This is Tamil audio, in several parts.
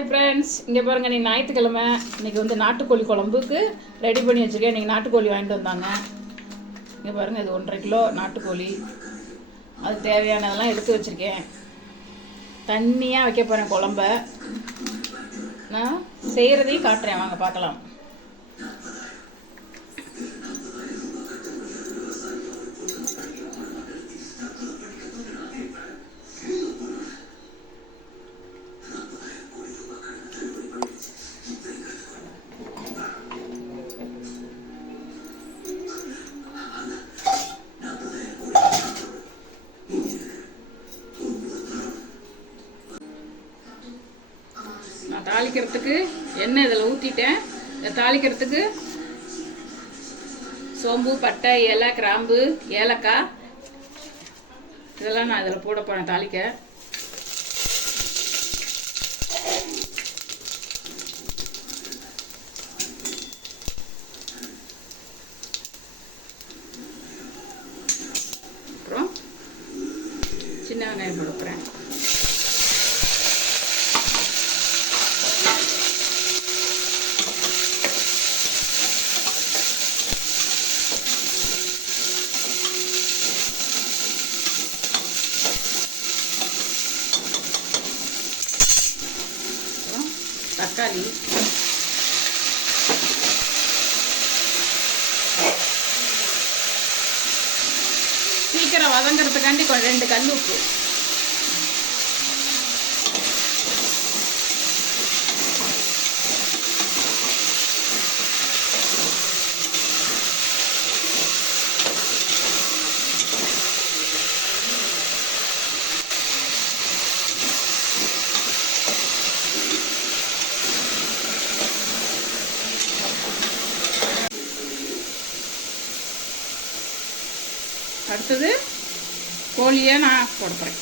ஹாய் ஃப்ரெண்ட்ஸ், இங்கே பாருங்கள். நீங்கள் ஞாயிற்றுக்கிழமை இன்றைக்கி வந்து நாட்டுக்கோழி குழம்புக்கு ரெடி பண்ணி வச்சுருக்கேன். இன்றைக்கி நாட்டுக்கோழி வாங்கிட்டு வந்தாங்க. இங்கே பாருங்கள், இது 1.5 கிலோ நாட்டுக்கோழி. அது தேவையானதெல்லாம் எடுத்து வச்சுருக்கேன். தண்ணியாக வைக்க போகிறேன் குழம்ப. நான் செய்கிறதையும் காட்டுறேன், வாங்க பார்க்கலாம். நான் தாளிக்கிறதுக்கு எண்ணெய் இதில் ஊற்றிட்டேன். இதை தாளிக்கிறதுக்கு சோம்பு, பட்டை, இலை, கிராம்பு, ஏலக்காய் இதெல்லாம் நான் இதில் போட போகிறேன் தாளிக்க. அப்புறம் சின்ன வெங்காயம் போட போகிறேன். தக்காளி, சீக்கிரம் வதங்கிறதுக்காண்டி 2 கல் உப்பு. அடுத்தது கோழியை நான் போட போகிறேன்.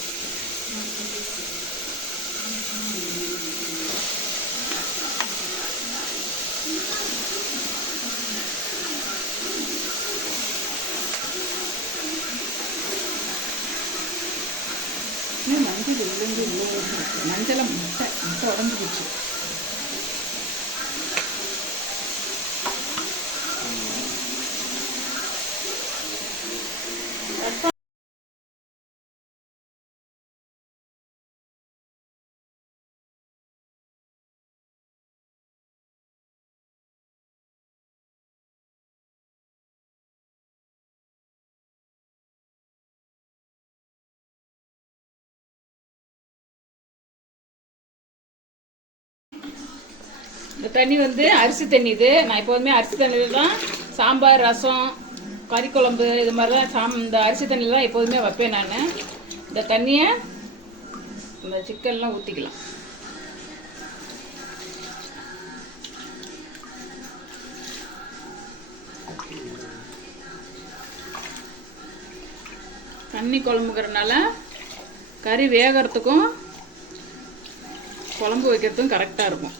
மஞ்சள் உள்ளேந்து இவ்வளோ மஞ்சளை முட்டை உடஞ்சி போச்சு. இந்த தண்ணி வந்து அரிசி தண்ணி. இது நான் எப்போதுமே அரிசி தண்ணியில் தான் சாம்பார், ரசம், கறி குழம்பு இது மாதிரி தான் இந்த அரிசி தண்ணியில் தான் எப்போதுமே வைப்பேன் நான். இந்த தண்ணியை இந்த சிக்கன்லாம் ஊற்றிக்கலாம். தண்ணி குழம்புங்கிறதுனால கறி வேகிறதுக்கும் குழம்பு வைக்கிறதுக்கும் கரெக்டாக இருக்கும்.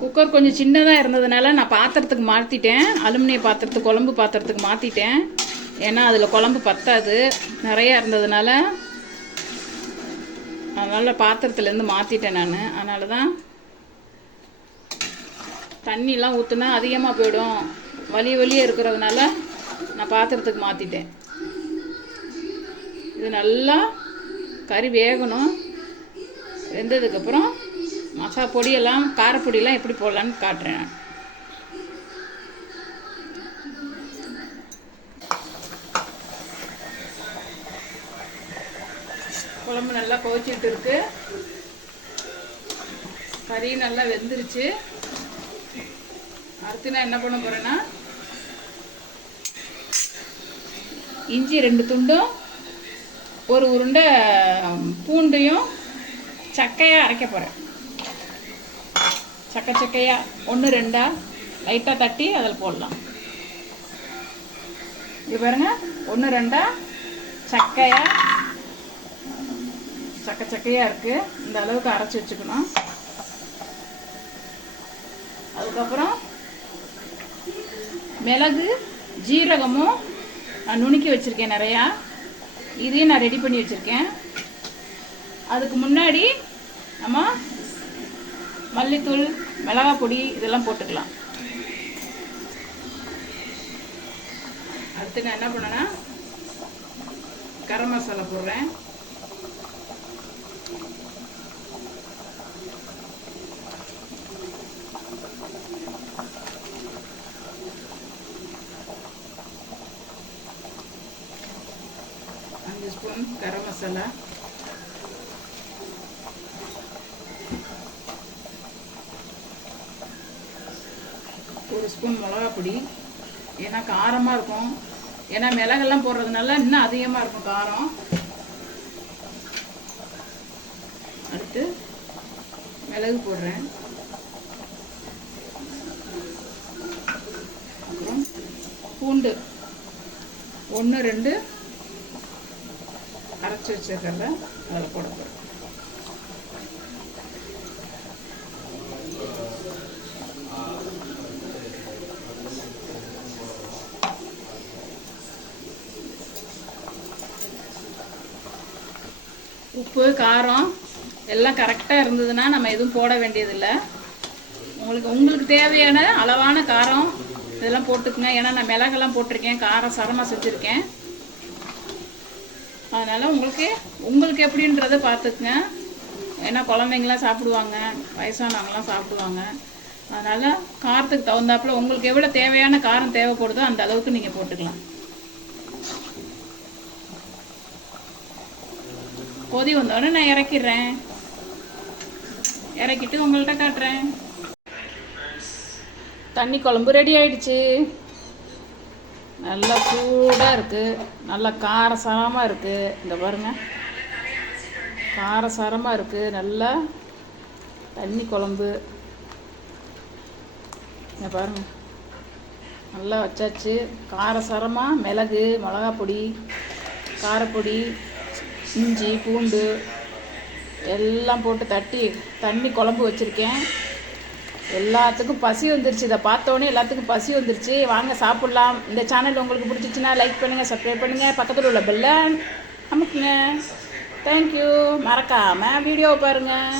குக்கர் கொஞ்சம் சின்னதாக இருந்ததுனால நான் பாத்திரத்துக்கு மாற்றிட்டேன். அலுமினிய பாத்திரத்துக்கு, குழம்பு பாத்திரத்துக்கு மாற்றிட்டேன். ஏன்னா அதில் குழம்பு பத்தாது, நிறையா இருந்ததுனால. அதனால் பாத்திரத்துலேருந்து மாற்றிட்டேன் நான். அதனால தான் தண்ணிலாம் ஊற்றுனா அதிகமாக போயிடும், வலியே இருக்கிறதுனால நான் பாத்திரத்துக்கு மாற்றிட்டேன். இது நல்லா கறி வேகணும். வெந்ததுக்கப்புறம் மசாலா பொடியெல்லாம், காரப்பொடியெல்லாம் எப்படி போடலான்னு காட்டுறேன். குழம்பு நல்லா கொதிச்சுட்டு இருக்கு. கறி நல்லா வெந்துருச்சு. அடுத்து நான் என்ன பண்ண போகிறேன்னா, இஞ்சி 2 துண்டும், ஒரு உருண்டை பூண்டையும் சக்கையாக அரைக்க போகிறேன். சக்கையாக 1 2 லைட்டாக தட்டி அதில் போடலாம். இது பாருங்க, 1 2 சக்கையாக இருக்குது. இந்த அளவுக்கு அரைச்சி வச்சுக்கணும். அதுக்கப்புறம் மிளகு ஜீரகமும் நான் நுணுக்கி வச்சுருக்கேன் நிறையா. இதையும் நான் ரெடி பண்ணி வச்சுருக்கேன். அதுக்கு முன்னாடி நம்ம மல்லித்தூள் மிளகாய் பொடி இதெல்லாம் போட்டுக்கலாம். அடுத்து நான் என்ன பண்ணேன்னா கரம் மசாலா போடுறேன். ஸ்பூன் கரம் மசாலா, ஒரு ஸ்பூன் மிளகாய் பொடி. ஏன்னா காரமாக இருக்கும். ஏன்னா மிளகெல்லாம் போடுறதுனால இன்னும் அதிகமாக இருக்கும் காரம். அடுத்து மிளகு போடுறேன். அப்புறம் பூண்டு 1-2 அரைச்சி வச்சுக்கிறத அதில் போட போகிறேன். உப்பு காரம் எல்லாம் கரெக்டாக இருந்ததுன்னா நம்ம எதுவும் போட வேண்டியதில்லை. உங்களுக்கு தேவையான அளவான காரம் இதெல்லாம் போட்டுக்குங்க. ஏன்னா நான் மிளகெல்லாம் போட்டிருக்கேன், காரம் சரமாக செஞ்சுருக்கேன். அதனால் உங்களுக்கு எப்படின்றத பார்த்துக்குங்க. ஏன்னா குழந்தைங்களாம் சாப்பிடுவாங்க, வயசானவங்களாம் சாப்பிடுவாங்க. அதனால் காரத்துக்கு தகுந்தாப்புல உங்களுக்கு எவ்வளோ தேவையான காரம் தேவைப்படுதோ அந்த அளவுக்கு நீங்கள் போட்டுக்கலாம். கொதி வந்தோடனே நான் இறக்கிடுறேன். இறக்கிட்டு உங்கள்கிட்ட காட்டுறேன். தண்ணி குழம்பு ரெடி ஆயிடுச்சு. நல்லா சூடாக இருக்குது, நல்லா காரசாரமாக இருக்குது. இந்த பாருங்கள், காரசாரமாக இருக்குது. நல்லா தண்ணி குழம்பு இங்கே பாருங்கள், நல்லா வச்சாச்சு. காரசாரமாக மிளகு மிளகாய் பொடி, காரப்பொடி, இஞ்சி பூண்டு எல்லாம் போட்டு தட்டி தண்ணி குழம்பு வச்சுருக்கேன். எல்லாத்துக்கும் பசி வந்துருச்சு. இதை பார்த்தோன்னே எல்லாத்துக்கும் பசி வந்துருச்சு. வாங்க சாப்பிட்லாம். இந்த சேனல் உங்களுக்கு பிடிச்சிச்சின்னா லைக் பண்ணுங்கள், சப்ஸ்கிரைப் பண்ணுங்கள், பக்கத்தில் உள்ள பெல்லை அமுக்குங்க. தேங்க்யூ. மறக்காமல் வீடியோவை பாருங்கள்.